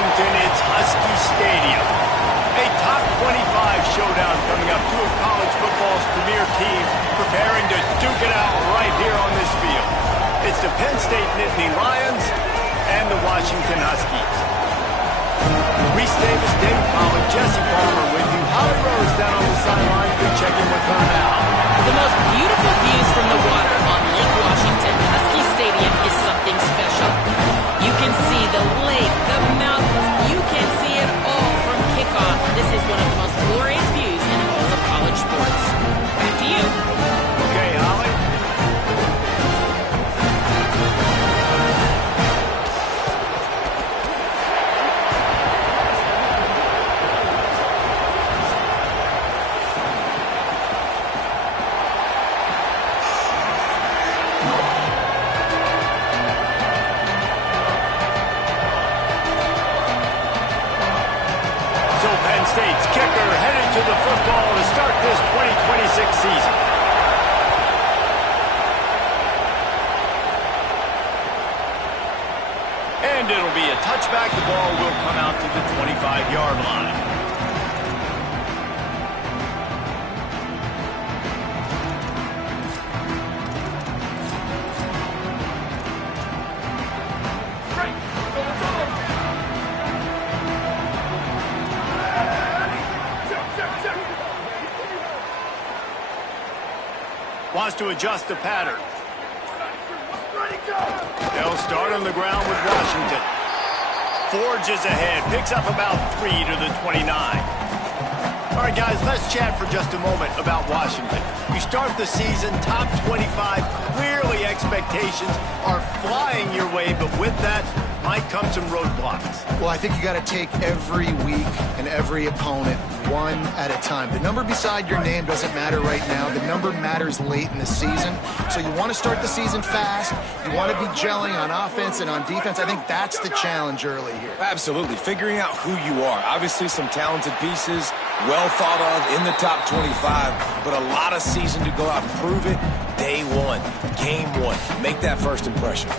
Washington, it's Husky Stadium. A top 25 showdown coming up. Two of college football's premier teams preparing to duke it out right here on this field. It's the Penn State Nittany Lions and the Washington Huskies. Reese Davis, David Pollack, Jesse Palmer with you. Holly Rose down on the sideline. Good check-in with her now. The most beautiful views from the water on Lake Washington. Husky Stadium is something special. You can see the lake, the mountains. You can see it all from kickoff. This is one of the most glorious views in all of college sports. Back to you. Okay, Holly. State's kicker headed to the football to start this 2026 season. And it'll be a touchback. The ball will come out to the 25-yard line. Wants to adjust the pattern. They'll start on the ground with Washington. Forges ahead, picks up about 3 to the 29. All right, guys, let's chat for just a moment about Washington. You start the season top 25. Clearly, expectations are flying your way, but with that might come some roadblocks. Well, I think you got to take every week and every opponent one at a time. The number beside your name doesn't matter right now. The number matters late in the season. So you want to start the season fast. You want to be gelling on offense and on defense. I think that's the challenge early here. Absolutely. Figuring out who you are. Obviously, some talented pieces, well thought of in the top 25, but a lot of season to go out and prove it. Day one, game one. Make that first impression.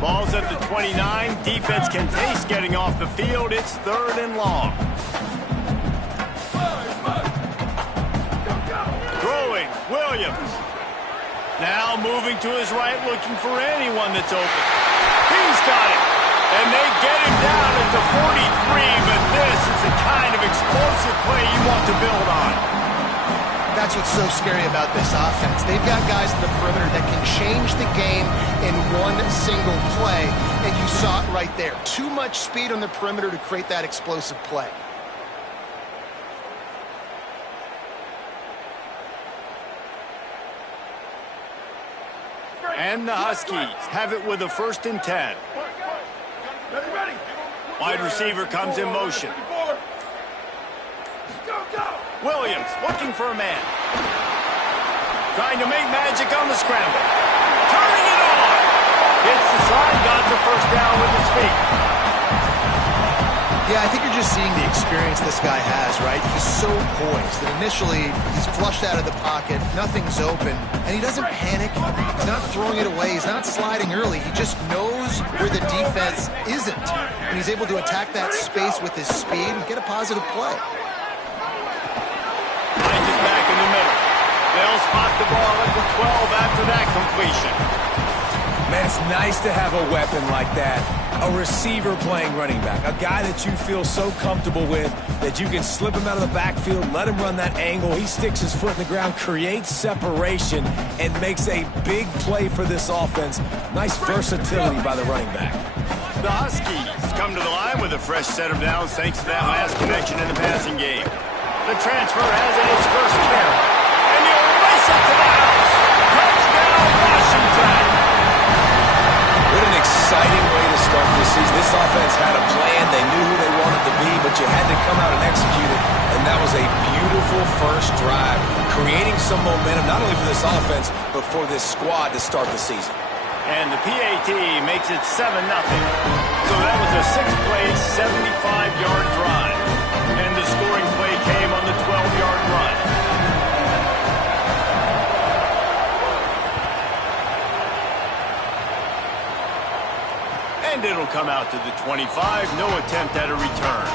Ball's at the 29. Defense can taste getting off the field. It's 3rd and long. Throwing, Williams. Now moving to his right, looking for anyone that's open. He's got it. And they get him down at the 43, but this is the kind of explosive play you want to build on. That's what's so scary about this offense. They've got guys in the perimeter that can change the game in one single play, and you saw it right there. Too much speed on the perimeter to create that explosive play. And the Huskies have it with a 1st and 10. Wide receiver comes in motion. Williams looking for a man. Trying to make magic on the scramble. Turning it on. Hits the side, got the 1st down with his feet. Yeah, I think you're just seeing the experience this guy has, right? He's so poised that initially he's flushed out of the pocket, nothing's open, and he doesn't panic. He's not throwing it away. He's not sliding early. He just knows where the defense isn't, and he's able to attack that space with his speed and get a positive play. Hines is back in the middle. They'll spot the ball at the 12 after that completion. Man, it's nice to have a weapon like that. A receiver playing running back. A guy that you feel so comfortable with that you can slip him out of the backfield, let him run that angle. He sticks his foot in the ground, creates separation, and makes a big play for this offense. Nice versatility by the running back. The Huskies come to the line with a fresh set of downs thanks to that last connection in the passing game. The transfer has it its first carry. And he'll race it to the house. Touchdown, Washington. What an exciting way to start this season. This offense had a plan. They knew who they wanted to be, but you had to come out and execute it. And that was a beautiful first drive, creating some momentum, not only for this offense, but for this squad to start the season. And the PAT makes it 7-0. So that was a 6-play, 75-yard drive. And the scoring play came on the 12-yard run. And it'll come out to the 25. No attempt at a return.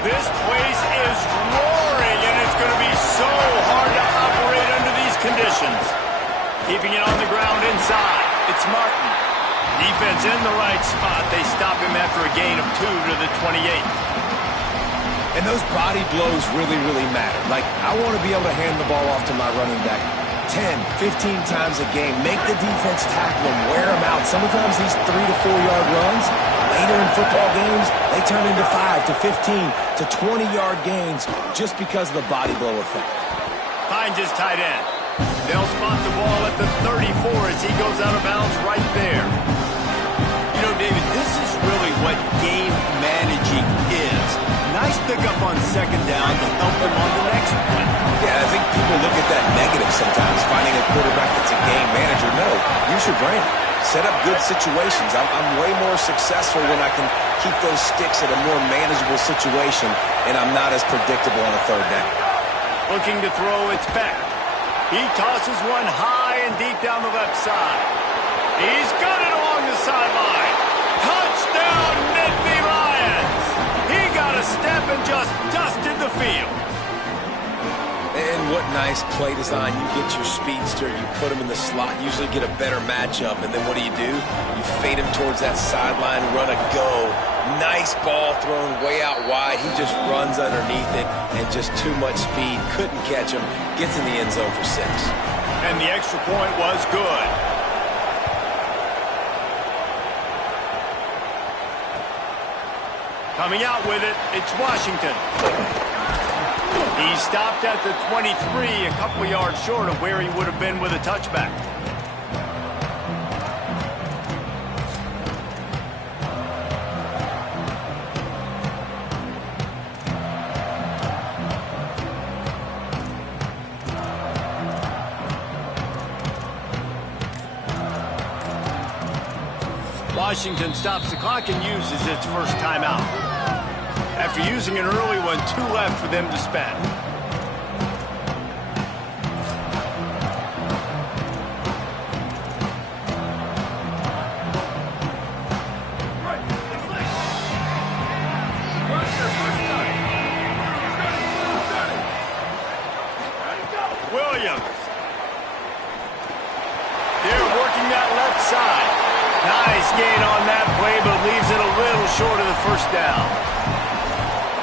This place is roaring, and it's going to be so hard to operate under these conditions. Keeping it on the ground inside. It's Martin. Defense in the right spot. They stop him after a gain of 2 to the 28. And those body blows really, really matter. Like, I want to be able to hand the ball off to my running back 10, 15 times a game. Make the defense tackle him, wear him out. Sometimes these 3 to 4 yard runs, later in football games, they turn into 5 to 15 to 20-yard gains just because of the body blow effect. Finds his tight end. They'll spot the ball at the 34 as he goes out of bounds right there. You know, David, this is really what game managing is. Nice pickup on second down to help them on the next one. Yeah, I think people look at that negative sometimes, finding a quarterback that's a game manager. No, use your brain. Set up good situations. I'm way more successful when I can keep those sticks at a more manageable situation, and I'm not as predictable on a third down. Looking to throw, it's back. He tosses one high and deep down the left side. He's got it along the sideline. Touchdown, Nittany Lions! He got a step and just dusted the field. And what nice play design. You get your speedster, you put him in the slot, usually get a better matchup, and then what do? You fade him towards that sideline, run a go. Nice ball thrown way out wide. He just runs underneath it, and just too much speed. Couldn't catch him. Gets in the end zone for 6. And the extra point was good. Coming out with it, it's Washington. He stopped at the 23, a couple yards short of where he would have been with a touchback. Washington stops the clock and uses its first timeout. After using an early one, 2 left for them to spend. Williams. They're working that left side. Nice gain on that play, but leaves it a little short of the first down.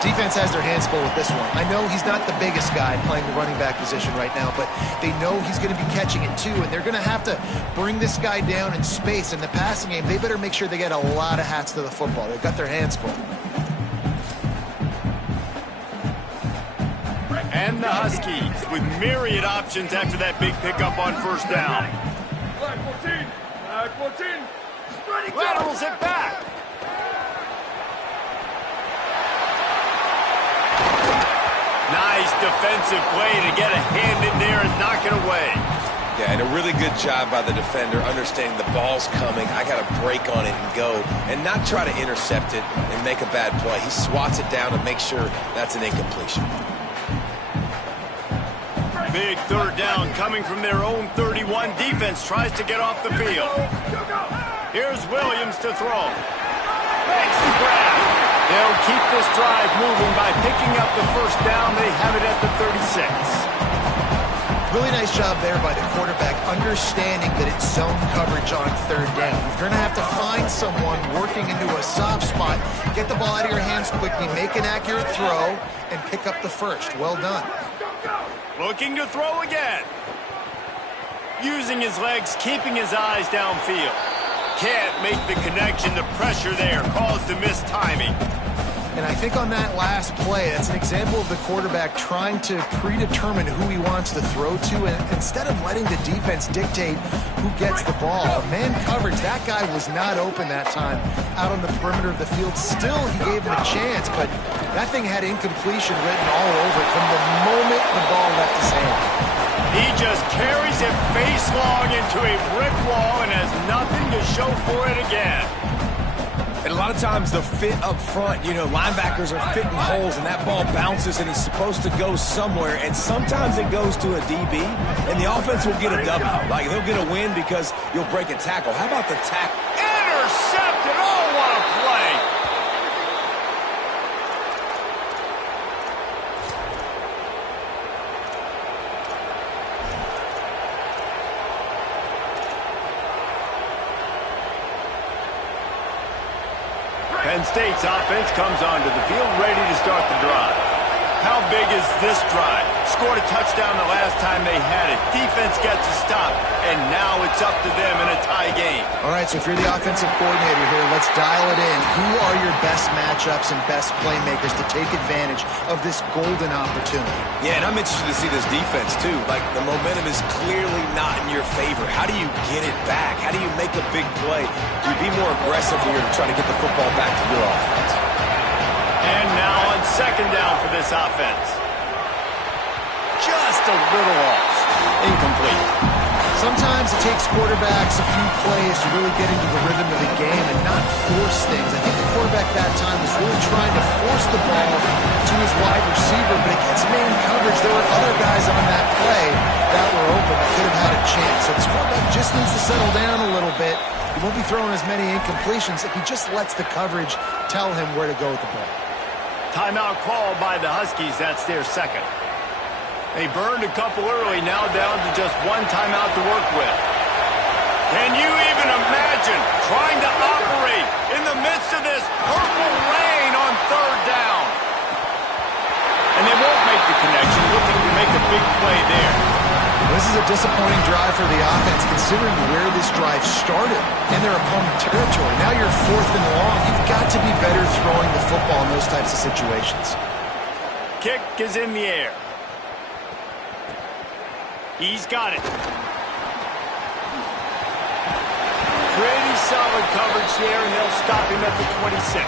Defense has their hands full with this one. I know he's not the biggest guy playing the running back position right now, but they know he's going to be catching it too, and they're going to have to bring this guy down in space. In the passing game, they better make sure they get a lot of hats to the football. They've got their hands full. And the Huskies with myriad options after that big pickup on first down. Flag 14. Flag 14. Ready, go. Laterals it back. Nice defensive play to get a hand in there and knock it away. Yeah, and a really good job by the defender understanding the ball's coming. I got to break on it and go, and not try to intercept it and make a bad play. He swats it down and makes sure that's an incompletion. Big third down coming from their own 31. Defense tries to get off the field. Here's Williams to throw. Makes the grab. They'll keep this drive moving by picking up the first down. They have it at the 36. Really nice job there by the quarterback, understanding that it's zone coverage on third down. You're going to have to find someone working into a soft spot, get the ball out of your hands quickly, make an accurate throw, and pick up the first. Well done. Looking to throw again. Using his legs, keeping his eyes downfield. Can't make the connection. The pressure there caused the missed timing. And I think on that last play, that's an example of the quarterback trying to predetermine who he wants to throw to, and instead of letting the defense dictate who gets the ball. Man coverage, that guy was not open that time out on the perimeter of the field. Still, he gave him a chance, but that thing had incompletion written all over it from the moment the ball left his hand. He just carries it face long into a brick wall and has nothing to show for it again. And a lot of times the fit up front, you know, linebackers are fitting holes and that ball bounces and it's supposed to go somewhere. And sometimes it goes to a DB and the offense will get a W. Like they'll get a win because you'll break a tackle. How about the tackle? Intercepted. Oh, what a play. Penn State's offense comes onto the field ready to start the drive. How big is this drive? Scored a touchdown the last time they had it. Defense gets a stop, and now it's up to them in a tie game. All right, so if you're the offensive coordinator here, let's dial it in. Who are your best matchups and best playmakers to take advantage of this golden opportunity? Yeah, and I'm interested to see this defense, too. Like, the momentum is clearly not in your favor. How do you get it back? How do you make a big play? Do you be more aggressive here to try to get the football back to your offense? And now on second down for this offense. Just a little off. Incomplete. Sometimes it takes quarterbacks a few plays to really get into the rhythm of the game and not force things. I think the quarterback that time was really trying to force the ball to his wide receiver, but against man coverage, there were other guys on that play that were open that could have had a chance. So this quarterback just needs to settle down a little bit. He won't be throwing as many incompletions if he just lets the coverage tell him where to go with the ball. Timeout called by the Huskies. That's their second. They burned a couple early, now down to just one timeout to work with. Can you even imagine trying to operate in the midst of this purple rain on third down? And they won't make the connection, looking to make a big play there. This is a disappointing drive for the offense, considering where this drive started in their opponent territory. Now you're fourth and long. You've got to be better throwing the football in those types of situations. Kick is in the air. He's got it. Pretty solid coverage there, and they'll stop him at the 26.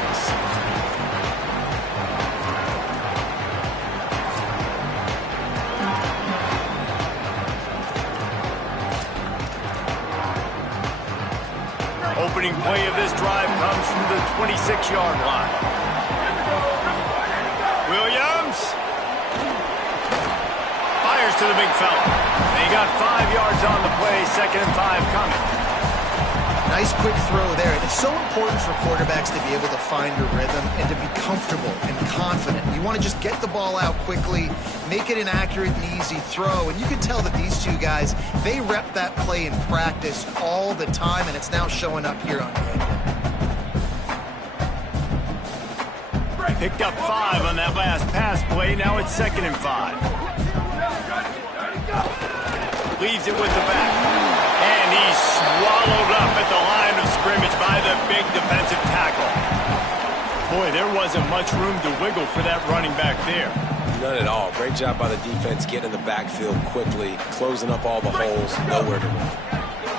Opening play of this drive comes from the 26-yard line. Williams fires to the big fella. They got 5 yards on the play, 2nd and 5 coming. Nice quick throw there. And it's so important for quarterbacks to be able to find a rhythm and to be comfortable and confident. You want to just get the ball out quickly, make it an accurate and easy throw. And you can tell that these two guys, they rep that play in practice all the time, and it's now showing up here on game. Picked up 5 on that last pass play. Now it's 2nd and 5. Leaves it with the back. And he's swallowed up at the line of scrimmage by the big defensive tackle. Boy, there wasn't much room to wiggle for that running back there. None at all. Great job by the defense getting in the backfield quickly, closing up all the holes, nowhere to run.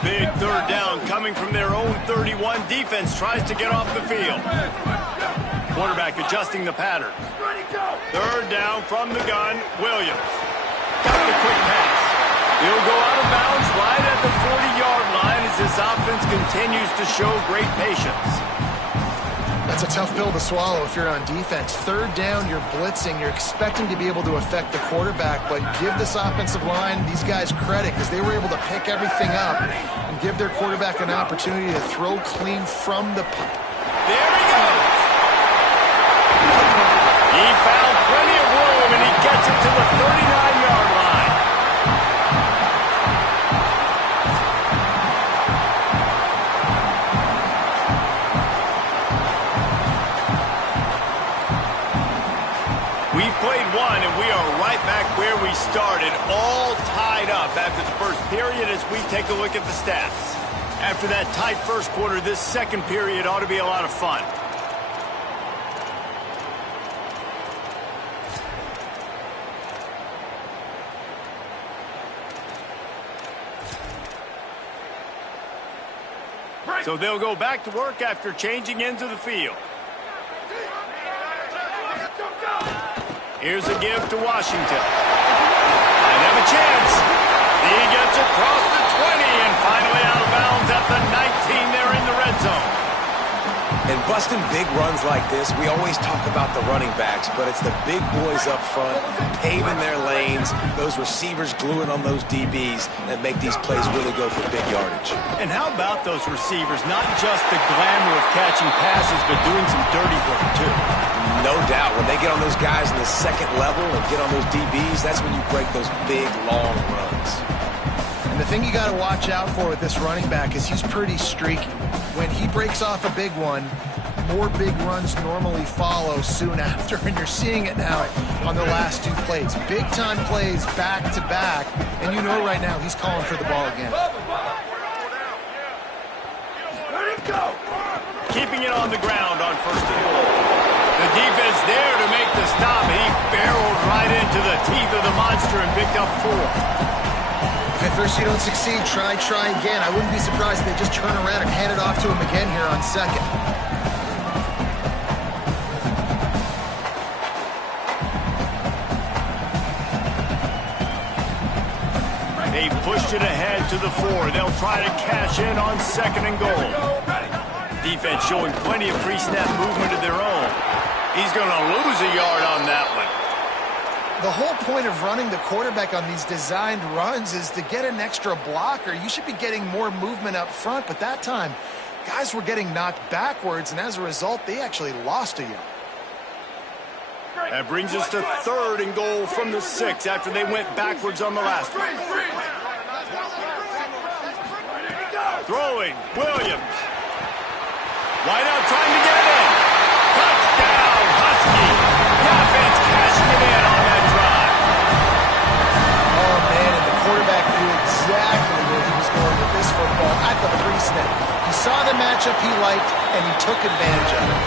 Big third down coming from their own 31. Defense tries to get off the field. Quarterback adjusting the pattern. Third down from the gun. Williams. Got the quick pass. He'll go out of bounds right at the 40-yard line as this offense continues to show great patience. That's a tough pill to swallow if you're on defense. Third down, you're blitzing. You're expecting to be able to affect the quarterback, but give this offensive line, these guys, credit because they were able to pick everything up and give their quarterback an opportunity to throw clean from the pocket. There he goes. He found plenty of room, and he gets it to the 39-yard line. We've played one, and we are right back where we started, all tied up after the first period as we take a look at the stats. After that tight first quarter, this second period ought to be a lot of fun. So they'll go back to work after changing into the field. Here's a give to Washington. Might have a chance. He gets across the 20 and finally out of bounds at the 19 there. And busting big runs like this, we always talk about the running backs, but it's the big boys up front, paving their lanes, those receivers gluing on those DBs that make these plays really go for big yardage. And how about those receivers? Not just the glamour of catching passes, but doing some dirty work, too. No doubt. When they get on those guys in the second level and get on those DBs, that's when you break those big, long runs. And the thing you got to watch out for with this running back is he's pretty streaky. When he breaks off a big one, more big runs normally follow soon after, and you're seeing it now on the last two plays. Big-time plays back-to-back, and you know right now he's calling for the ball again. Let him go! Keeping it on the ground on first and goal. The defense there to make the stop, and he barreled right into the teeth of the monster and picked up 4. If at first you don't succeed, try again. I wouldn't be surprised if they just turn around and hand it off to him again here on second. They pushed it ahead to the 4. They'll try to cash in on second and goal. Defense showing plenty of pre-snap movement of their own. He's going to lose a yard on that one. The whole point of running the quarterback on these designed runs is to get an extra blocker. You should be getting more movement up front, but that time, guys were getting knocked backwards, and as a result, they actually lost a yard. That brings us to third and goal from the 6 after they went backwards on the last one. Throwing, Williams. Wide out trying to get it in. Touchdown, Husky. The offense cashing it in on that drive. Oh, man, and the quarterback knew exactly where he was going with this football at the pre-snap. He saw the matchup he liked, and he took advantage of it.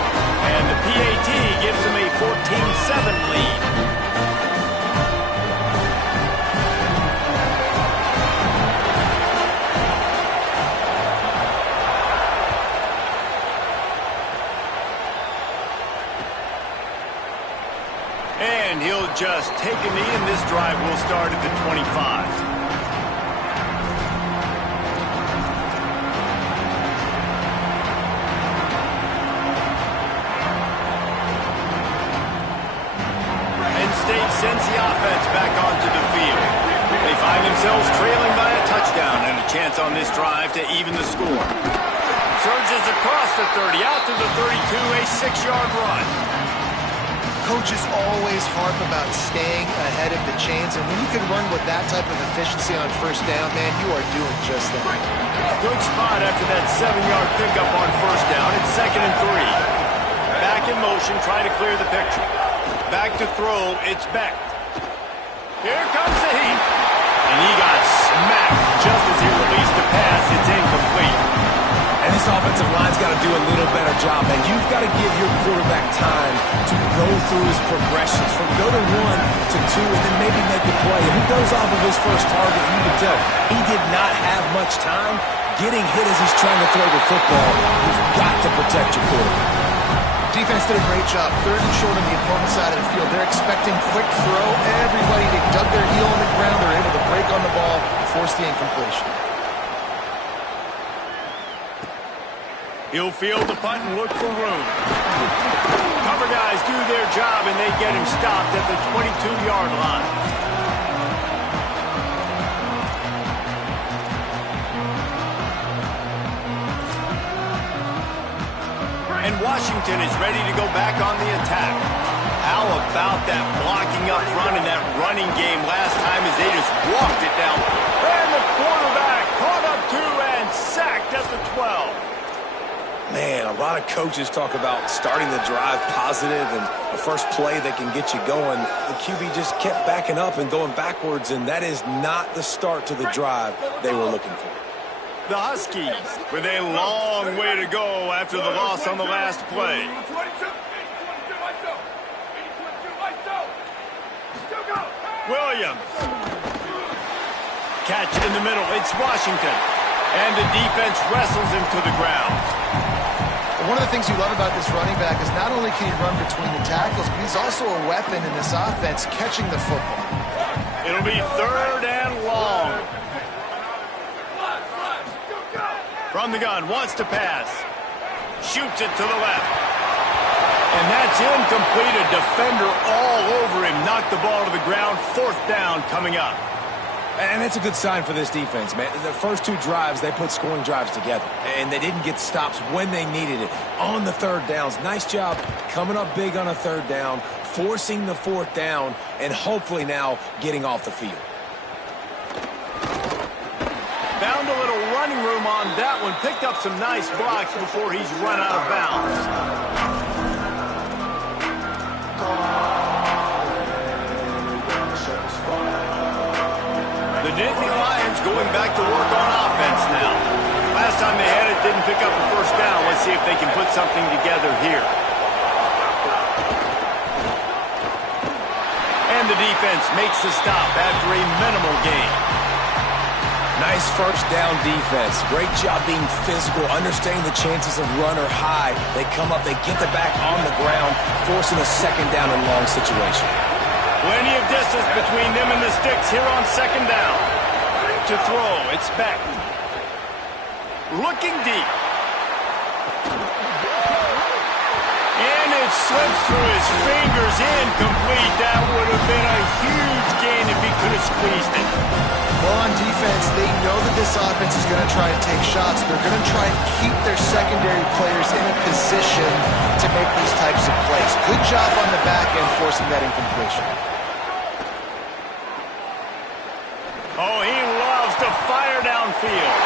And the PAT gives him a 14-7 lead. And he'll just take a knee, and this drive will start at the 25. Sends the offense back onto the field. They find themselves trailing by a touchdown and a chance on this drive to even the score. Surges across the 30, out to the 32, a 6-yard run. Coaches always harp about staying ahead of the chains, and when you can run with that type of efficiency on first down, man, you are doing just that. Good spot after that 7-yard pickup on first down. It's 2nd and 3. Back in motion, trying to clear the picture. Back to throw, it's Beck. Here comes the heat. And he got smacked just as he released the pass. It's incomplete. And this offensive line's got to do a little better job, man. You've got to give your quarterback time to go through his progressions from go to 1 to 2 and then maybe make a play. If he goes off of his first target, you can tell he did not have much time getting hit as he's trying to throw the football. You've got to protect your quarterback. Defense did a great job. 3rd and short on the opponent's side of the field. They're expecting quick throw. Everybody, they dug their heel on the ground. They're able to break on the ball, force the incompletion. He'll field the punt and look for room. Cover guys do their job, and they get him stopped at the 22-yard line. And Washington is ready to go back on the attack. How about that blocking up front and that running game last time as they just walked it down. And the quarterback caught up 2 and sacked at the 12. Man, a lot of coaches talk about starting the drive positive and the first play that can get you going. The QB just kept backing up and going backwards, and that is not the start to the drive they were looking for. The Huskies with a long way to go after the loss on the last play. Williams. Catch in the middle. It's Washington. And the defense wrestles him to the ground. One of the things you love about this running back is not only can he run between the tackles, but he's also a weapon in this offense catching the football. It'll be 3rd and long. From the gun, wants to pass. Shoots it to the left. And that's incomplete. A defender all over him. Knocked the ball to the ground. 4th down coming up. And that's a good sign for this defense, man. The first 2 drives, they put scoring drives together. And they didn't get stops when they needed it. On the 3rd downs, nice job coming up big on a 3rd down, forcing the 4th down, and hopefully now getting off the field. Found a little running room on that one. Picked up some nice blocks before he's run out of bounds. The Nittany Lions going back to work on offense now. Last time they had it, didn't pick up a 1st down. Let's see if they can put something together here. And the defense makes the stop after a minimal gain. Nice 1st down defense. Great job being physical, understanding the chances of run or high. They come up, they get the back on the ground, forcing a 2nd down and long situation. Plenty of distance between them and the sticks here on 2nd down. To throw, it's Beck. Looking deep. And it slips through his fingers, incomplete. That would have been a huge gain if he could have squeezed it. Well, on defense, they know that this offense is going to try to take shots. They're going to try to keep their secondary players in a position to make these types of plays. Good job on the back end forcing that incompletion. Oh, he loves to fire downfield.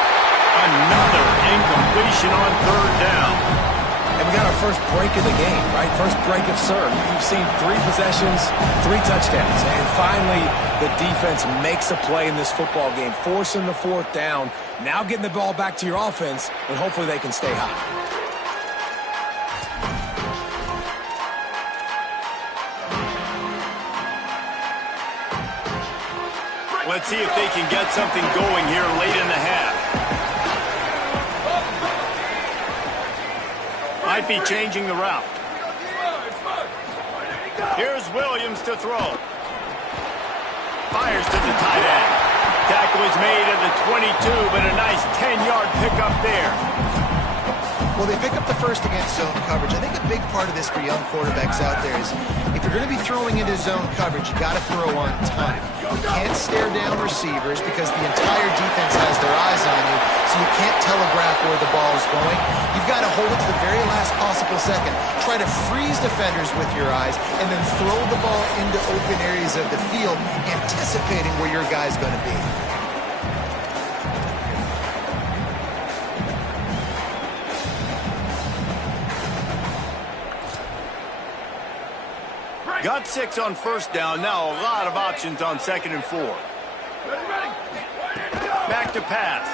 Another incompletion on 3rd down. And we got our first break of the game, right? First break of serve. You've seen 3 possessions, 3 touchdowns. And finally, the defense makes a play in this football game, forcing the 4th down. Now getting the ball back to your offense, and hopefully they can stay high. Let's see if they can get something going here late in the half. Might be changing the route. Here's Williams to throw. Fires to the tight end. Tackle is made at the 22, but a nice 10-yard pickup there. Well, they pick up the first against zone coverage. I think a big part of this for young quarterbacks out there is if you're going to be throwing into zone coverage, you got to throw on time. You can't stare down receivers because the entire defense has their eyes on you, so you can't telegraph where the ball is going. You've got to hold it to the very last possible second. Try to freeze defenders with your eyes and then throw the ball into open areas of the field, anticipating where your guy's going to be. Got 6 on 1st down. Now a lot of options on 2nd and 4. Back to pass.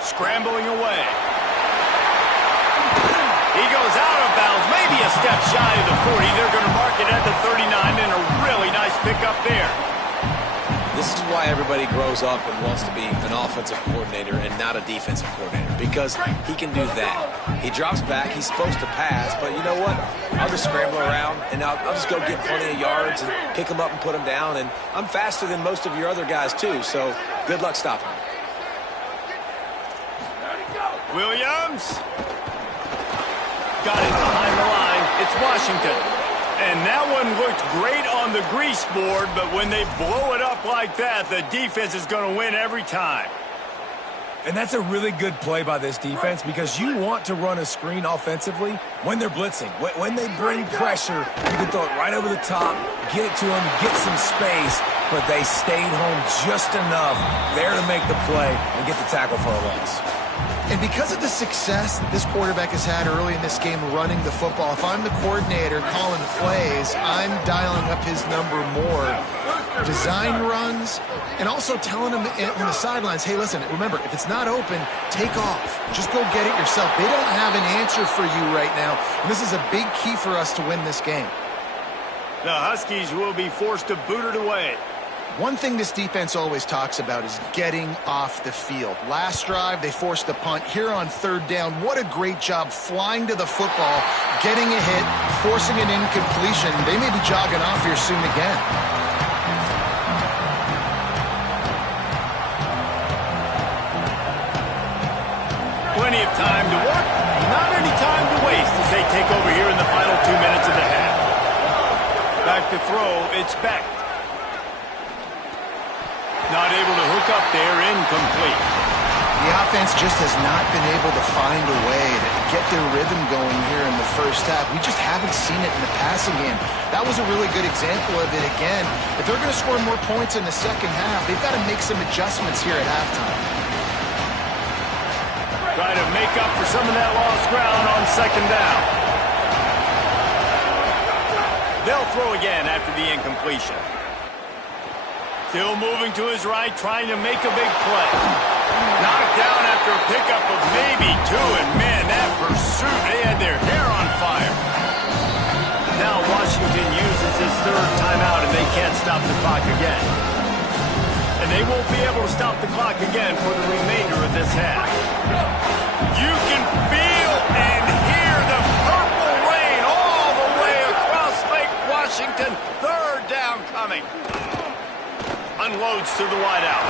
Scrambling away. He goes out of bounds, maybe a step shy of the 40. They're going to mark it at the 39, and a really nice pickup there. This is why everybody grows up and wants to be an offensive coordinator and not a defensive coordinator, because he can do that. He drops back, he's supposed to pass, but you know what? I'll just scramble around, and I'll just go get plenty of yards and pick them up and put them down, and I'm faster than most of your other guys too, so good luck stopping him. Williams. Got it behind the line. It's Washington. And that one looked great on the grease board, but when they blow it up like that, the defense is going to win every time. And that's a really good play by this defense because you want to run a screen offensively when they're blitzing. When they bring pressure, you can throw it right over the top, get it to them, get some space, but they stayed home just enough there to make the play and get the tackle for a loss. And because of the success this quarterback has had early in this game running the football, if I'm the coordinator calling plays, I'm dialing up his number more. Design runs, and also telling him on the sidelines, hey, listen, remember, if it's not open, take off. Just go get it yourself. They don't have an answer for you right now, and this is a big key for us to win this game. The Huskies will be forced to boot it away. One thing this defense always talks about is getting off the field. Last drive, they forced a punt. Here on 3rd down, what a great job flying to the football, getting a hit, forcing an incompletion. They may be jogging off here soon again. Plenty of time to work. Not any time to waste as they take over here in the final 2 minutes of the half. Back to throw, it's Beck. Not able to hook up there, incomplete. The offense just has not been able to find a way to get their rhythm going here in the first half. We just haven't seen it in the passing game. That was a really good example of it again. If they're going to score more points in the second half, they've got to make some adjustments here at halftime. Try to make up for some of that lost ground on second down. They'll throw again after the incompletion. Still moving to his right, trying to make a big play. Knocked down after a pickup of maybe 2, and man, that pursuit, they had their hair on fire. Now Washington uses his third timeout, and they can't stop the clock again. And they won't be able to stop the clock again for the remainder of this half. You can feel and hear the purple rain all the way across Lake Washington. Third down coming. Unloads to the wideout.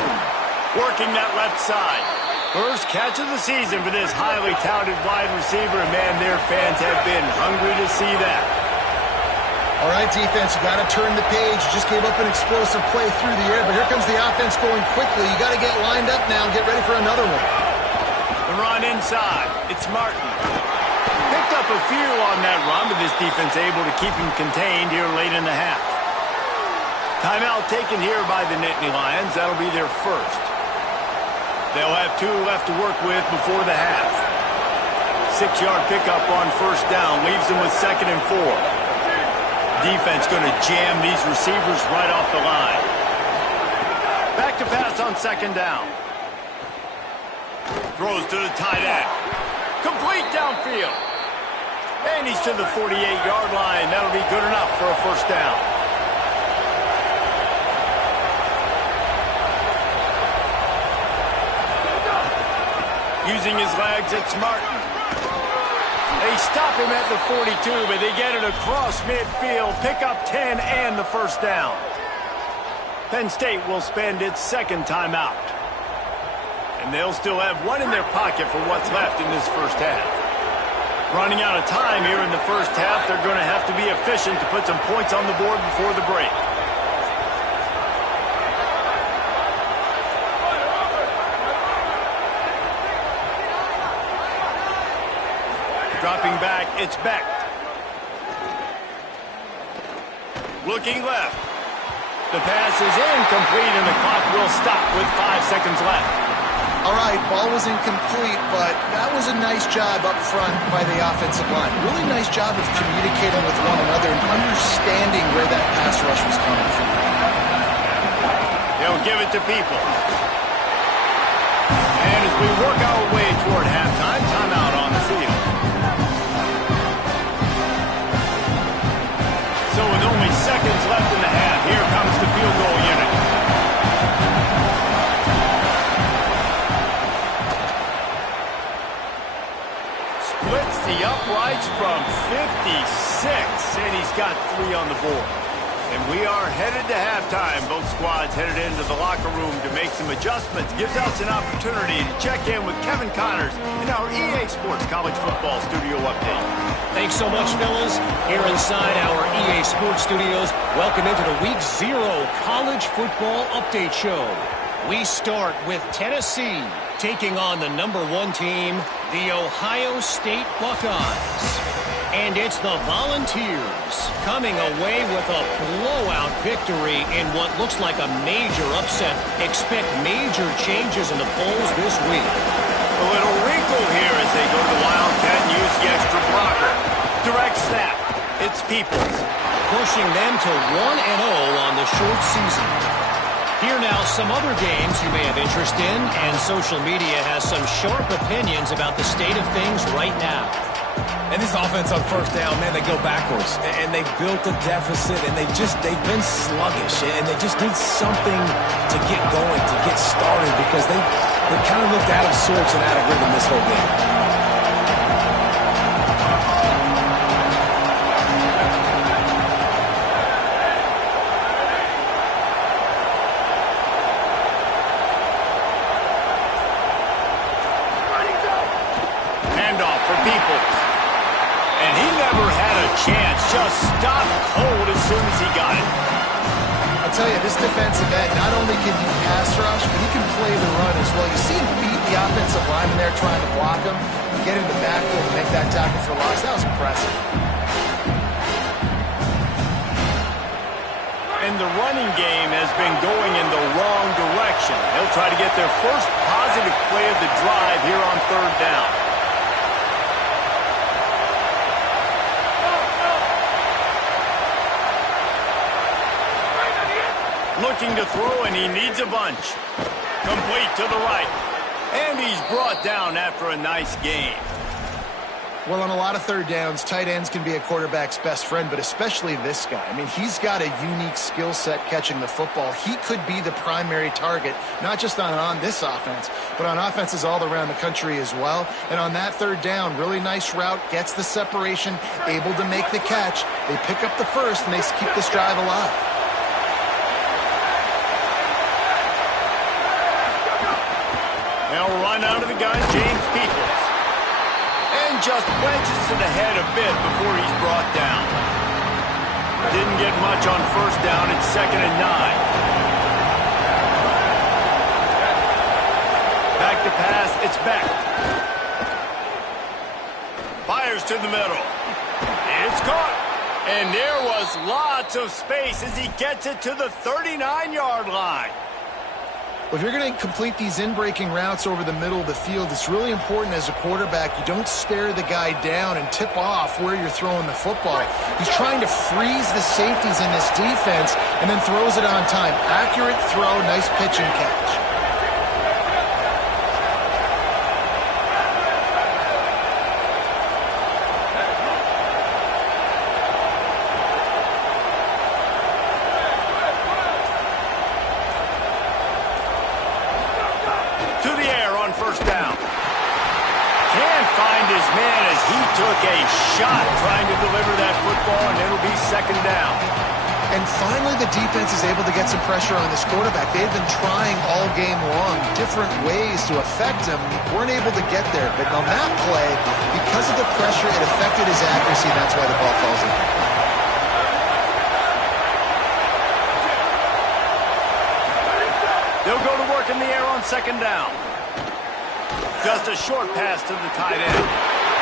Working that left side. First catch of the season for this highly touted wide receiver. And man, their fans have been hungry to see that. All right, defense, you got to turn the page. You just gave up an explosive play through the air, but here comes the offense going quickly. You got to get lined up now and get ready for another one. The run inside. It's Martin. Picked up a few on that run, but this defense able to keep him contained here late in the half. Timeout taken here by the Nittany Lions. That'll be their first. They'll have 2 left to work with before the half. 6-yard pickup on first down. Leaves them with 2nd and 4. Defense going to jam these receivers right off the line. Back to pass on 2nd down. Throws to the tight end. Complete downfield. And he's to the 48-yard line. That'll be good enough for a first down. Using his legs, it's Martin. They stop him at the 42, but they get it across midfield. Pick up 10 and the first down. Penn State will spend its 2nd timeout. And they'll still have 1 in their pocket for what's left in this first half. Running out of time here in the first half, they're going to have to be efficient to put some points on the board before the break. Dropping back, it's Beck. Looking left. The pass is incomplete, and the clock will stop with 5 seconds left. All right, ball was incomplete, but that was a nice job up front by the offensive line. Really nice job of communicating with one another and understanding where that pass rush was coming from. They'll give it to people. And as we work our way toward halftime, timeout on the field. So with only seconds left in the half, here comes the field goal unit. Splits the uprights from 56, and he's got 3 on the board. And we are headed to halftime. Both squads headed into the locker room to make some adjustments. Gives us an opportunity to check in with Kevin Connors in our EA Sports College Football Studio Update. Thanks so much, fellas. Here inside our EA Sports Studios, welcome into the Week 0 College Football Update Show. We start with Tennessee taking on the #1 team, the Ohio State Buckeyes. And it's the Volunteers coming away with a blowout victory in what looks like a major upset. Expect major changes in the polls this week. A little wrinkle here as they go to the Wildcat and use the extra blocker. Direct snap. It's Peoples. Pushing them to 1-0 on the short season. Here now, some other games you may have interest in, and social media has some sharp opinions about the state of things right now. And this offense on first down, man, they go backwards. And they built a deficit, and they've been sluggish. And they just need something to get going, to get started, because they kind of looked out of sorts and out of rhythm this whole game. Peoples. And he never had a chance. Just stopped cold as soon as he got it. I'll tell you, this defensive end, not only can he pass rush, but he can play the run as well. You see him beat the offensive lineman there trying to block him, get in the backfield and make that tackle for loss. That was impressive. And the running game has been going in the wrong direction. They'll try to get their first positive play of the drive here on third down. Looking to throw, and he needs a bunch. Complete to the right. And he's brought down after a nice gain. Well, on a lot of third downs, tight ends can be a quarterback's best friend, but especially this guy. I mean, he's got a unique skill set catching the football. He could be the primary target, not just on this offense, but on offenses all around the country as well. And on that third down, really nice route, gets the separation, able to make the catch. They pick up the first, and they keep this drive alive. They'll run out of the gun, James Peoples. And just wedges it ahead a bit before he's brought down. Didn't get much on first down. It's 2nd and 9. Back to pass. It's Beck. Fires to the middle. It's caught. And there was lots of space as he gets it to the 39-yard line. Well, if you're going to complete these in-breaking routes over the middle of the field, it's really important as a quarterback you don't stare the guy down and tip off where you're throwing the football. He's trying to freeze the safeties in this defense and then throws it on time. Accurate throw, nice pitch and catch. Took a shot trying to deliver that football, and it'll be 2nd down. And finally, the defense is able to get some pressure on this quarterback. They've been trying all game long, different ways to affect him. Weren't able to get there. But on that play, because of the pressure, it affected his accuracy, and that's why the ball falls in. They'll go to work in the air on 2nd down. Just a short pass to the tight end.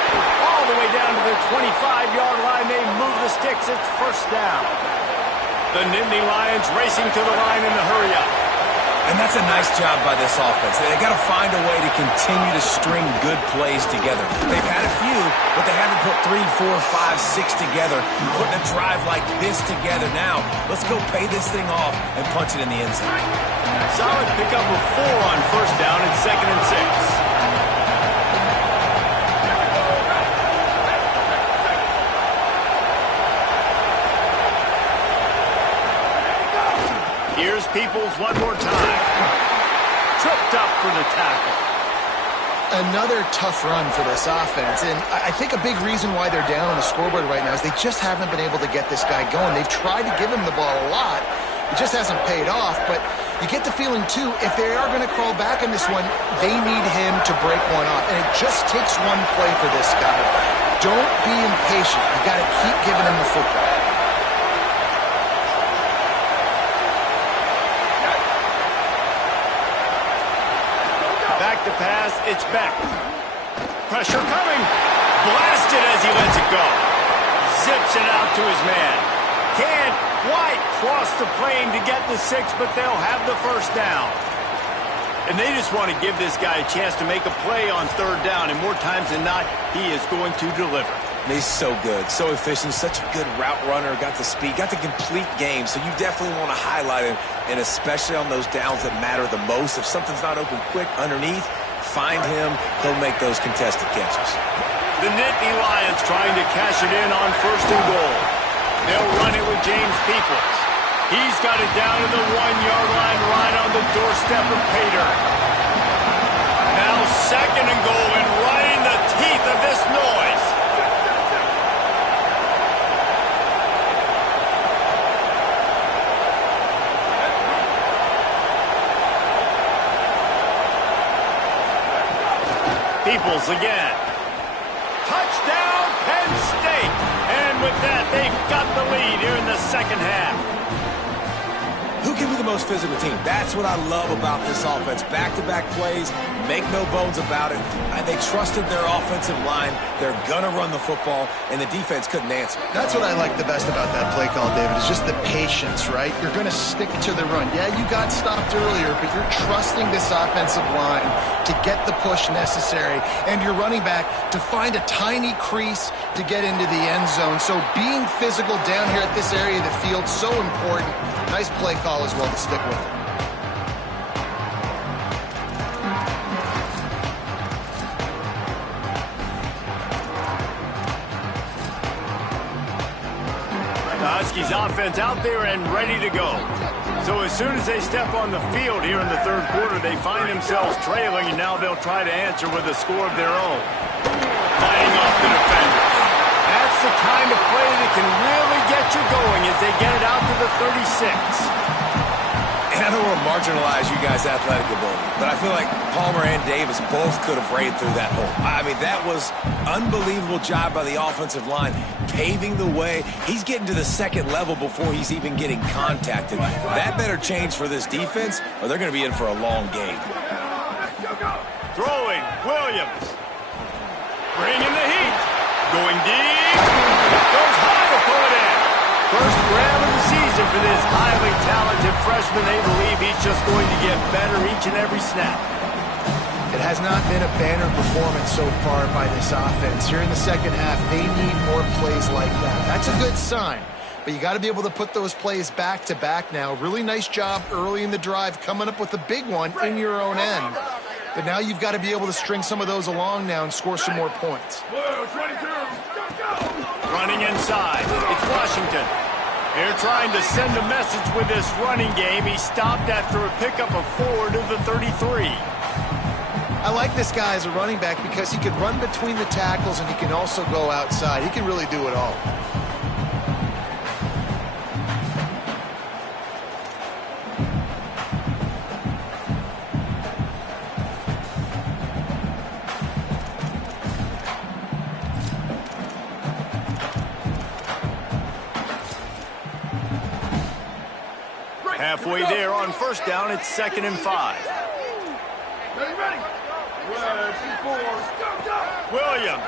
All the way down to the 25-yard line. They move the sticks. It's 1st down. The Nittany Lions racing to the line in the hurry-up. And that's a nice job by this offense. They got to find a way to continue to string good plays together. They've had a few, but they haven't put 3, 4, 5, 6 together. Putting a drive like this together now. Let's go pay this thing off and punch it in the end zone. Solid pickup of 4 on 1st down. It's 2nd and 6. Here's Peoples one more time. Tripped up for the tackle. Another tough run for this offense, and I think a big reason why they're down on the scoreboard right now is they just haven't been able to get this guy going. They've tried to give him the ball a lot. It just hasn't paid off, but you get the feeling, too, if they are going to crawl back in this one, they need him to break one off, and it just takes one play for this guy. Don't be impatient. You got to keep giving him the football. To pass, it's Beck. Pressure coming. Blasted as he lets it go. Zips it out to his man. Can't quite cross the plane to get the 6, but they'll have the 1st down. And they just want to give this guy a chance to make a play on 3rd down, and more times than not, he is going to deliver. And he's so good, so efficient, such a good route runner, got the speed, got the complete game, so you definitely want to highlight him, and especially on those downs that matter the most. If something's not open quick underneath, find him, he'll make those contested catches. The Nittany Lions trying to cash it in on 1st and goal. They'll run it with James Peoples. He's got it down to the 1-yard line right on the doorstep of Pater. Now 2nd and goal, and right in the teeth of this noise. Peoples again. Touchdown, Penn State! And with that, they've got the lead here in the second half. Who can be the most physical team? That's what I love about this offense. Back-to-back plays, make no bones about it. They trusted their offensive line. They're going to run the football, and the defense couldn't answer. That's what I like the best about that play call, David, is just the patience, right? You're going to stick to the run. Yeah, you got stopped earlier, but you're trusting this offensive line to get the push necessary, and your running back to find a tiny crease to get into the end zone. So being physical down here at this area of the field, so important. Nice play call as well to stick with it. Huskies offense out there and ready to go. So as soon as they step on the field here in the third quarter, they find themselves trailing, and now they'll try to answer with a score of their own. Fighting off the defender. That's the kind of play that can really get you going as they get it out to the 36. And I don't want to marginalize you guys' athletic ability, but I feel like Palmer and Davis both could have ran through that hole. I mean, that was unbelievable job by the offensive line, paving the way. He's getting to the second level before he's even getting contacted. That better change for this defense, or they're going to be in for a long game. Throwing, Williams. Bringing the heat. Going deep. Goes high to pull it in. First grab of the season for this highly talented freshman. They believe he's just going to get better each and every snap. It has not been a banner performance so far by this offense. Here in the second half, they need more plays like that. That's a good sign, but you got to be able to put those plays back to back now. Really nice job early in the drive coming up with a big one in your own end. But now you've got to be able to string some of those along now and score some more points. Running inside, it's Washington. They're trying to send a message with this running game. He stopped after a pickup of 4 to the 33. I like this guy as a running back because he can run between the tackles and he can also go outside. He can really do it all. Halfway there on first down, it's 2nd and 5. Ready? Williams.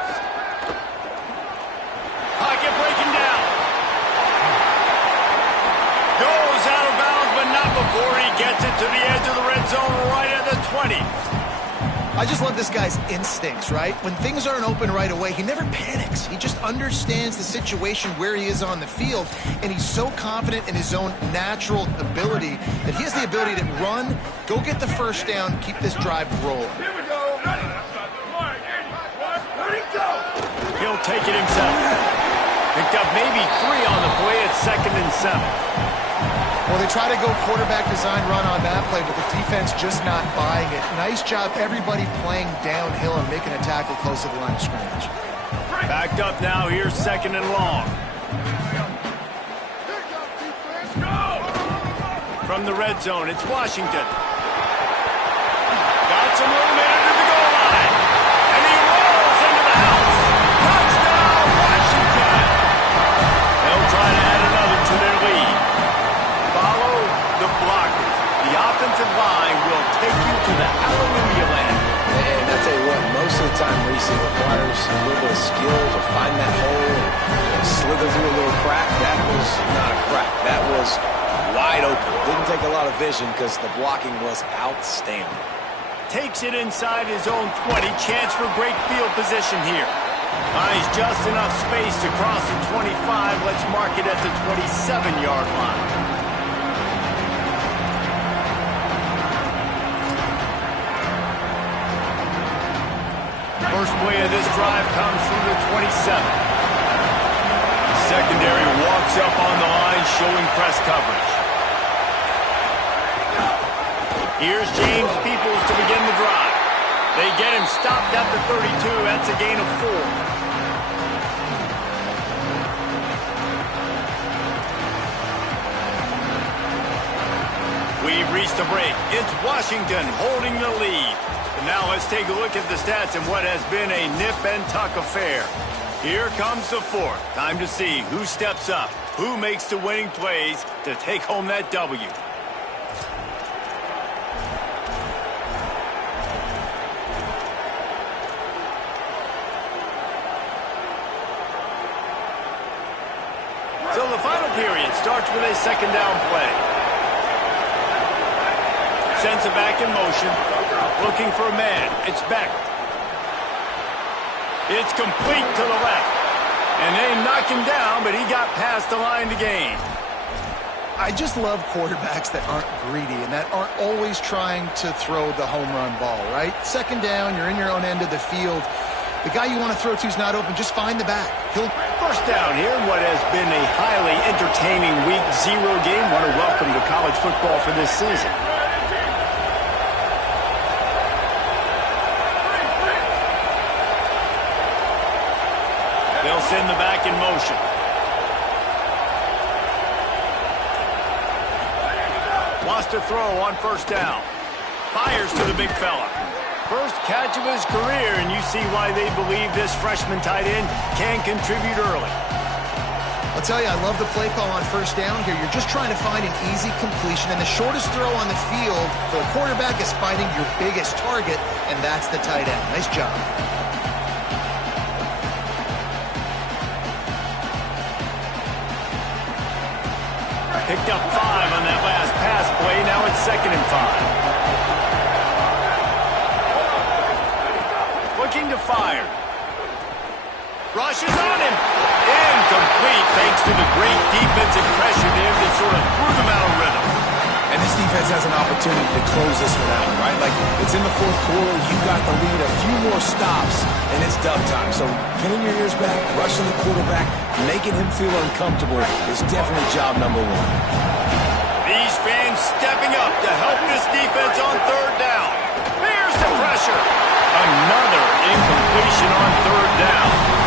Pocket breaking down. Goes out of bounds, but not before he gets it to the edge of the red zone right at the 20. I just love this guy's instincts, right? When things aren't open right away, he never panics. He just understands the situation where he is on the field, and he's so confident in his own natural ability that he has the ability to run, go get the first down, keep this drive rolling. Here we go. Ready? Go. He'll take it himself. Picked up maybe 3 on the play at 2nd and 7. Well, they try to go quarterback design run on that play, but the defense just not buying it. Nice job, everybody playing downhill and making a tackle close to the line of scrimmage. Backed up now, here's 2nd and long. From the red zone, it's Washington. Got some room into the goal line. And he rolls into the house. Touchdown, Washington. They'll try to add another to their lead. Follow the blockers. The offensive line will take you to the hallelujah land. And I tell you what, most of the time, Reese, it requires a little bit of skill to find that hole and slither through a little crack. That was not a crack. That was wide open. Didn't take a lot of vision because the blocking was outstanding. Takes it inside his own 20. Chance for great field position here. He's just enough space to cross the 25. Let's mark it at the 27-yard line. First play of this drive comes from the 27. Secondary walks up on the line, showing press coverage. Here's James Peoples to begin the drive. They get him stopped at the 32. That's a gain of 4. We've reached a break. It's Washington holding the lead. And now let's take a look at the stats in what has been a nip-and-tuck affair. Here comes the fourth. Time to see who steps up, who makes the winning plays to take home that W. So the final period starts with a second down play. Sends it back in motion. Looking for a man. It's Beck. It's complete to the left. And they knock him down, but he got past the line to gain. I just love quarterbacks that aren't greedy and that aren't always trying to throw the home run ball, right? Second down, you're in your own end of the field. The guy you want to throw to is not open. Just find the back. First down here in what has been a highly entertaining Week 0 game. Want to welcome to college football for this season. They'll send the back in motion. Wants to throw on first down. Fires to the big fella. First catch of his career, and you see why they believe this freshman tight end can contribute early. I'll tell you, I love the play call on first down here. You're just trying to find an easy completion, and the shortest throw on the field for the quarterback is finding your biggest target, and that's the tight end. Nice job. Picked up 5 on that last pass play. Now it's 2nd and 5. Looking to fire. Rushes on him. Incomplete thanks to the great defensive pressure there that sort of threw them out of rhythm. And this defense has an opportunity to close this one out, right? Like, it's in the fourth quarter, you got the lead, a few more stops, and it's dub time. So pinning your ears back, rushing the quarterback, making him feel uncomfortable is definitely job number 1. These fans stepping up to help this defense on third down. Here's the pressure. Another incompletion on third down.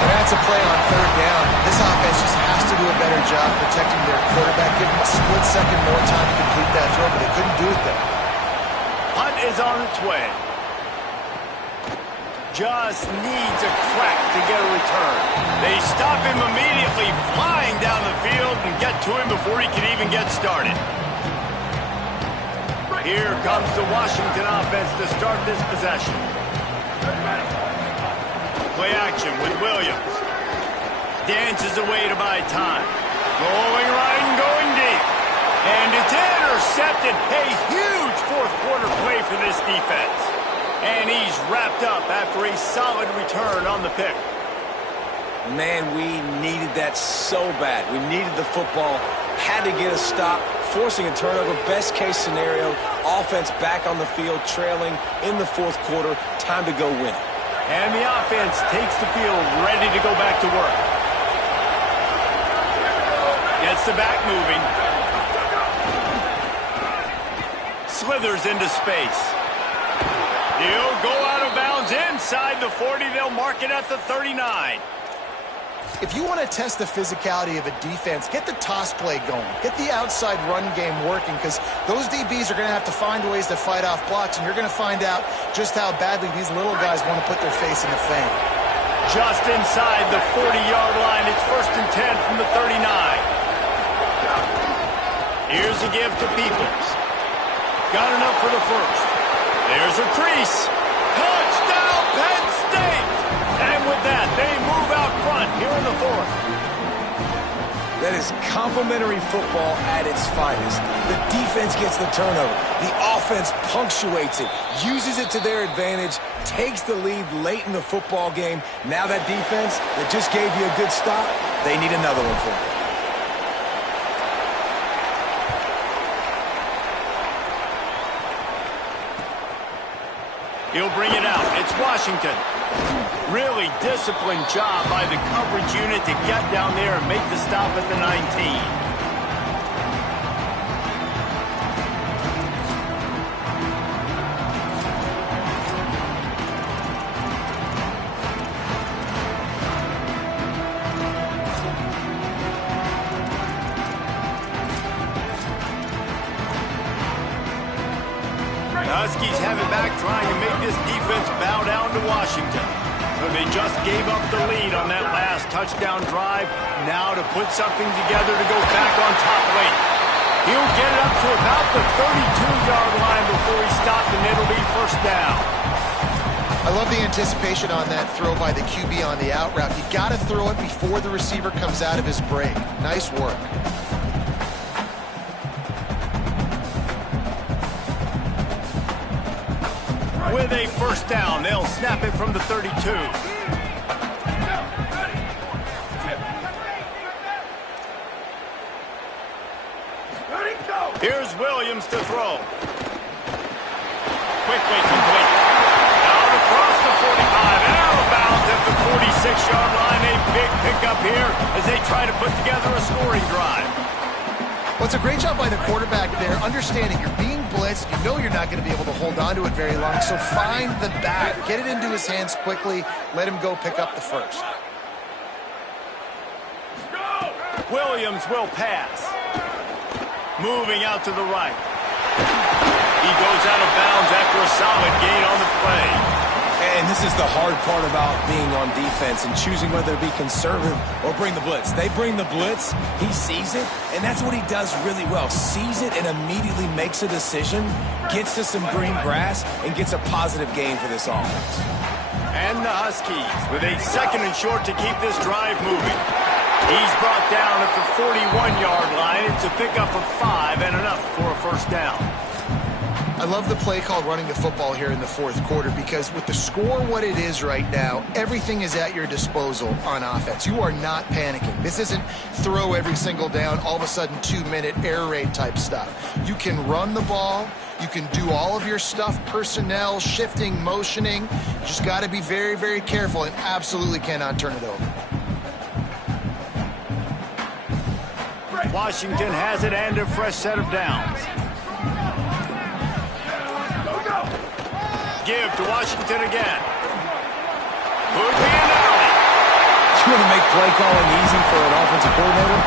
And that's a play on third down. This offense just has to do a better job protecting their quarterback. Give him a split second more time to complete that throw, but they couldn't do it there. Punt is on its way. Just needs a crack to get a return. They stop him immediately, flying down the field and get to him before he can even get started. Here comes the Washington offense to start this possession. Play action with Williams. Dances away to buy time. Going right and going deep. And it's intercepted. A huge fourth quarter play for this defense. And he's wrapped up after a solid return on the pick. Man, we needed that so bad. We needed the football. Had to get a stop. Forcing a turnover. Best case scenario. Offense back on the field. Trailing in the fourth quarter. Time to go win it. And the offense takes the field, ready to go back to work. Gets the back moving. Slithers into space. He'll go out of bounds inside the 40. They'll mark it at the 39. If you want to test the physicality of a defense, get the toss play going. Get the outside run game working, because those DBs are going to have to find ways to fight off blocks, and you're going to find out just how badly these little guys want to put their face in the fame. Just inside the 40-yard line. It's 1st and 10 from the 39. Here's a give to Peoples. Got enough for the first. There's a crease. Touchdown, Penn State! And with that, they move out front here in the fourth. That is complimentary football at its finest. The defense gets the turnover. The offense punctuates it, uses it to their advantage, takes the lead late in the football game. Now that defense that just gave you a good stop, they need another one for you. He'll bring it out. It's Washington. Really disciplined job by the coverage unit to get down there and make the stop at the 19. Huskies have it back, trying to make this defense bow down to Washington. So they just gave up the lead on that last touchdown drive. Now to put something together to go back on top late. He'll get it up to about the 32-yard line before he stopped, and it'll be first down. I love the anticipation on that throw by the QB on the out route. You got to throw it before the receiver comes out of his break. Nice work. With a first down, they'll snap it from the 32. Here's Williams to throw. Quickly complete. Out across the 45 and out of bounds at the 46-yard line. A big pickup here as they try to put together a scoring drive. Well, it's a great job by the quarterback there, understanding you're being blitzed. You know you're not going to be able to hold on to it very long, so find the back. Get it into his hands quickly. Let him go pick up the first. Williams will pass. Moving out to the right. He goes out of bounds after a solid gain on the play. And this is the hard part about being on defense and choosing whether to be conservative or bring the blitz. They bring the blitz, he sees it, and that's what he does really well. Sees it and immediately makes a decision, gets to some green grass, and gets a positive gain for this offense. And the Huskies with a second and short to keep this drive moving. He's brought down at the 41-yard line. It's a pickup of 5 and enough for a first down. I love the play call running the football here in the fourth quarter because with the score what it is right now, everything is at your disposal on offense. You are not panicking. This isn't throw every single down, all of a sudden 2-minute air raid type stuff. You can run the ball. You can do all of your stuff, personnel, shifting, motioning. You just got to be very, very careful and absolutely cannot turn it over. Washington has it and a fresh set of downs. Give to Washington again. Could be an alley. You want to make play calling easy for an offensive coordinator?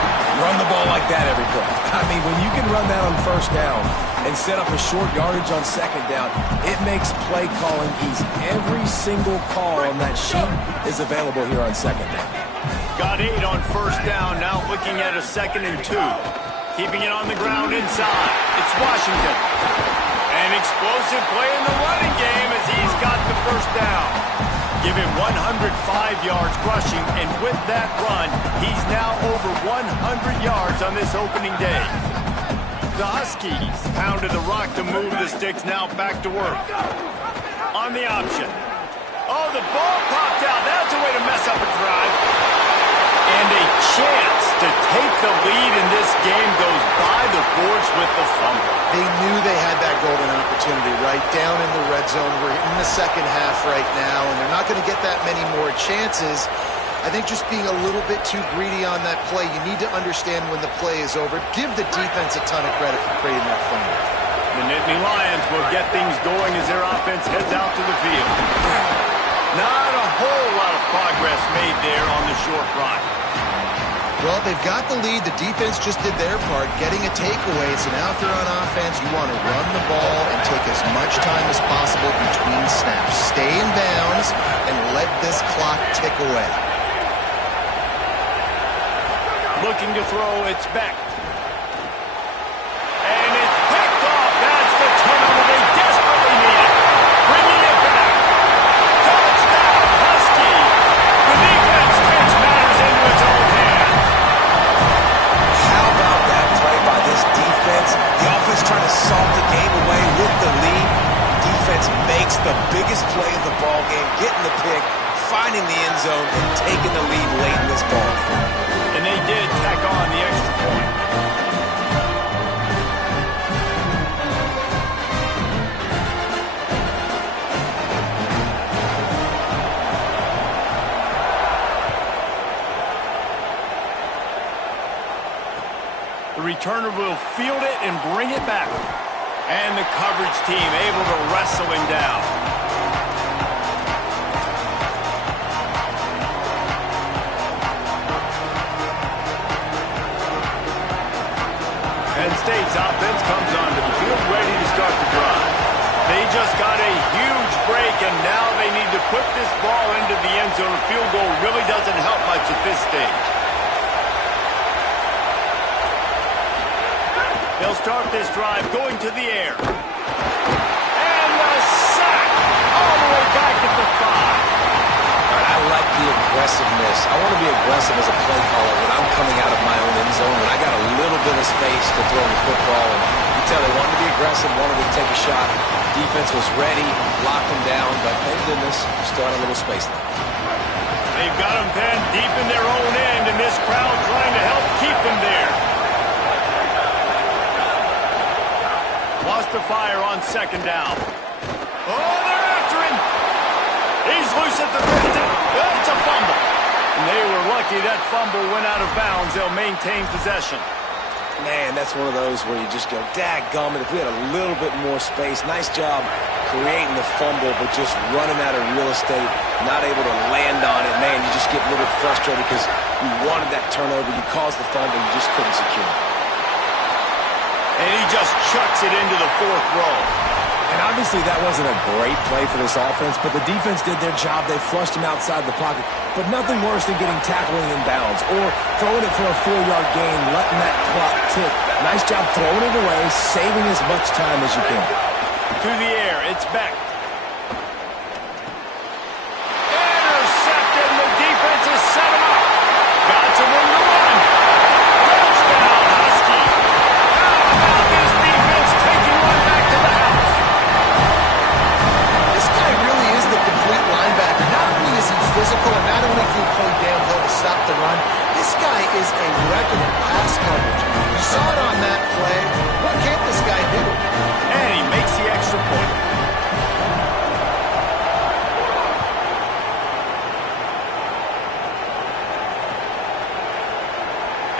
Run the ball like that every play. I mean, when you can run that on first down and set up a short yardage on second down, it makes play calling easy. Every single call on that sheet is available here on second down. Got 8 on first down, now looking at a 2nd and 2. Keeping it on the ground inside. It's Washington. An explosive play in the running game as he's got the first down. Give him 105 yards rushing, and with that run, he's now over 100 yards on this opening day. The Huskies pounded the rock to move the sticks, now back to work. On the option. Oh, the ball popped out. That's a way to mess up a drive. And a chance to take the lead in this game goes by the boards with the fumble. They knew they had that golden opportunity right down in the red zone. We're in the second half right now, and they're not going to get that many more chances. I think just being a little bit too greedy on that play, you need to understand when the play is over. Give the defense a ton of credit for creating that fumble. The Nittany Lions will get things going as their offense heads out to the field. Not a whole lot of progress made there on the short run. Well, they've got the lead. The defense just did their part, getting a takeaway. So now if they're on offense, you want to run the ball and take as much time as possible between snaps. Stay in bounds and let this clock tick away. Looking to throw, it's Beck. And it's picked off. That's the turnover they desperately needed. Bringing it back. Touchdown, Husky. The defense takes matters into its own hands. How about that play by this defense? The offense trying to salt the game away with the lead. Defense makes the biggest play of the ball game, getting the pick, finding the end zone, and taking the lead late in this ball. And they did tack on the extra point. The returner will field it and bring it back. And the coverage team able to wrestle him down. Penn State's offense comes onto the field ready to start the drive. They He just got a huge break, and now they need to put this ball into the end zone. A field goal really doesn't help much at this stage. They'll start this drive going to the air. And the sack all the way back at the 5. I like the aggressiveness. I want to be aggressive as a play caller when I'm coming out of my own end zone, when I got a little bit of space to throw the football. And you tell they wanted to be aggressive, wanted to take a shot. Defense was ready, locked them down, but thank goodness, still had a little space left. They've got them penned deep in their own end, and this crowd trying to help keep them there. Lost the fire on second down. Oh, they're after him. He's loose at the 50. It's a fumble. And they were lucky that fumble went out of bounds. They'll maintain possession. Man, that's one of those where you just go, dadgummit, if we had a little bit more space. Nice job creating the fumble, but just running out of real estate, not able to land on it. Man, you just get a little bit frustrated because you wanted that turnover. You caused the fumble. You just couldn't secure it. And he just chucks it into the 4th row. And obviously that wasn't a great play for this offense, but the defense did their job. They flushed him outside the pocket. But nothing worse than getting tackled in bounds or throwing it for a 4-yard gain, letting that clock tick. Nice job throwing it away, saving as much time as you can. To the air, it's back. Intercepted, and the defense is set him up. Got some room to run. Touchdown, Husky. How about this defense taking one back to the house? This guy really is the complete linebacker. Not only is he physical, and not only can he play downhill to stop the run, this guy is a weapon in pass coverage. You saw it on that play. What can't this guy do? And he makes the extra point.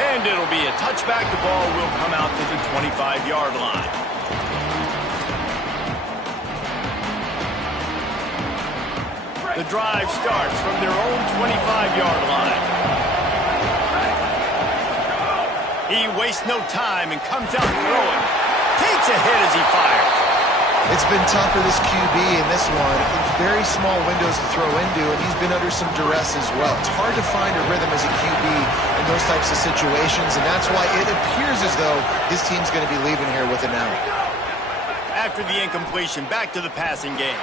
And it'll be a touchback. The ball will come out to the 25-yard line. The drive starts from their own 25-yard line. He wastes no time and comes out throwing. Takes a hit as he fires. It's been tough for this QB in this one. Very small windows to throw into, and he's been under some duress as well. It's hard to find a rhythm as a QB in those types of situations, and that's why it appears as though his team's going to be leaving here with an out. After the incompletion, back to the passing game.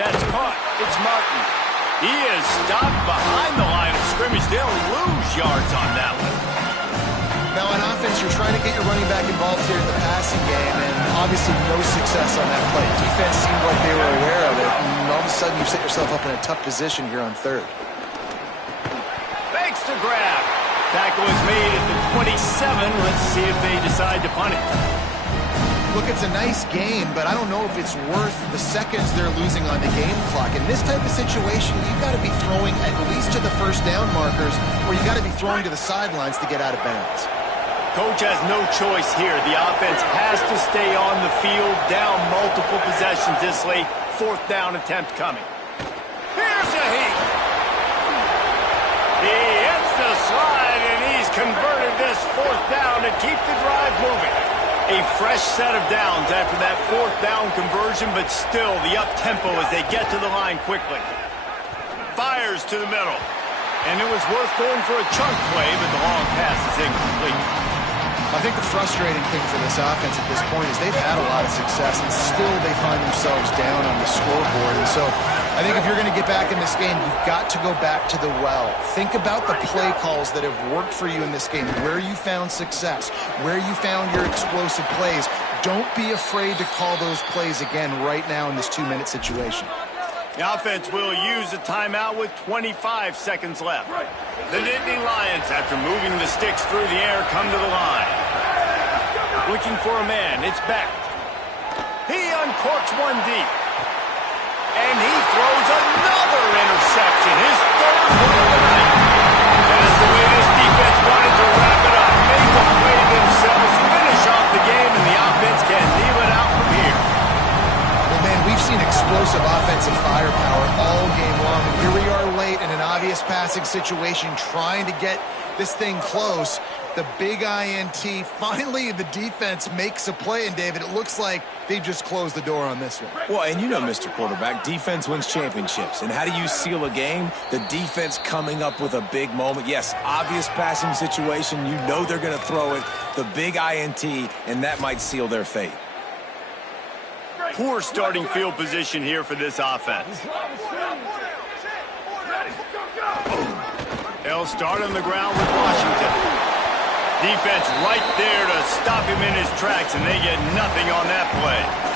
That's caught. It's Martin. He is stopped behind the line of scrimmage. They'll lose yards on that one. Now, on offense, you're trying to get your running back involved here in the passing game, and obviously no success on that play. Defense seemed like they were aware of it, and all of a sudden you set yourself up in a tough position here on 3rd. Thanks to grab. Tackle is made at the 27. Let's see if they decide to punt it. Look, it's a nice gain, but I don't know if it's worth the seconds they're losing on the game clock. In this type of situation, you've got to be throwing at least to the first down markers, or you've got to be throwing to the sidelines to get out of bounds. Coach has no choice here. The offense has to stay on the field, down multiple possessions this late. 4th down attempt coming. Here's a heat. He hits the slide, and he's converted this 4th down to keep the drive moving. A fresh set of downs after that 4th down conversion, but still the up-tempo as they get to the line quickly. Fires to the middle. And it was worth going for a chunk play, but the long pass is incomplete. I think the frustrating thing for this offense at this point is they've had a lot of success, and still they find themselves down on the scoreboard. And so I think if you're going to get back in this game, you've got to go back to the well. Think about the play calls that have worked for you in this game, where you found success, where you found your explosive plays. Don't be afraid to call those plays again right now in this 2-minute situation. The offense will use a timeout with 25 seconds left. The Nittany Lions, after moving the sticks through the air, come to the line. Looking for a man. It's Beck. He uncorks one deep. And he throws another interception. His 3rd one of the night. That's the way this defense wanted to wrap it up. Make them play themselves, finish off the game, and the offense can leave it out from here. Well, man, we've seen explosive offensive firepower all game long. And here we are late in an obvious passing situation, trying to get this thing close. The big INT. Finally, the defense makes a play, and David, it looks like they just closed the door on this one. Well, and you know, Mr. Quarterback, defense wins championships. And how do you seal a game? The defense coming up with a big moment. Yes, obvious passing situation. You know they're going to throw it. The big INT, and that might seal their fate. Poor starting field position here for this offense. They'll start on the ground with Washington. Defense right there to stop him in his tracks, and they get nothing on that play.